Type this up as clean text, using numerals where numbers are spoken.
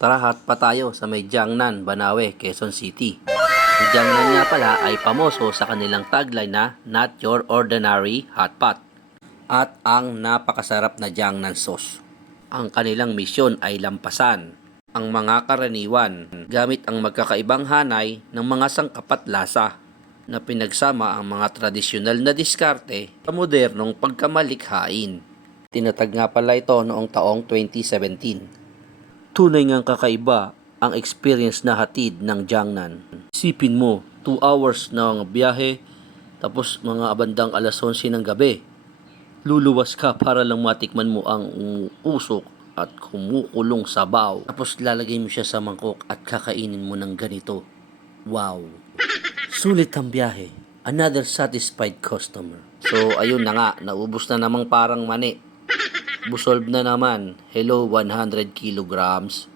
Tarahat pa tayo sa may Jiangnan, Banawe, Quezon City. Ang Jiangnan nga pala ay pamoso sa kanilang tagline na Not Your Ordinary Hot Pot at ang napakasarap na Jiangnan sauce. Ang kanilang misyon ay lampasan ang mga karaniwan gamit ang magkakaibang hanay ng mga sangkap at lasa na pinagsama ang mga tradisyonal na diskarte sa modernong pagkamalikhain. Tinatag nga pala ito noong taong 2017. Tunay ngang kakaiba ang experience na hatid ng Jiangnan. Isipin mo, 2 hours ng biyahe, tapos mga bandang alas 11 ng gabi. Luluwas ka para lang matikman mo ang usok at kumukulong sabaw. Tapos lalagay mo siya sa mangkok at kakainin mo ng ganito. Wow! Sulit ang biyahe. Another satisfied customer. So ayun na nga, naubos na namang parang mani. Busolve na naman. Hello, 100 kilograms.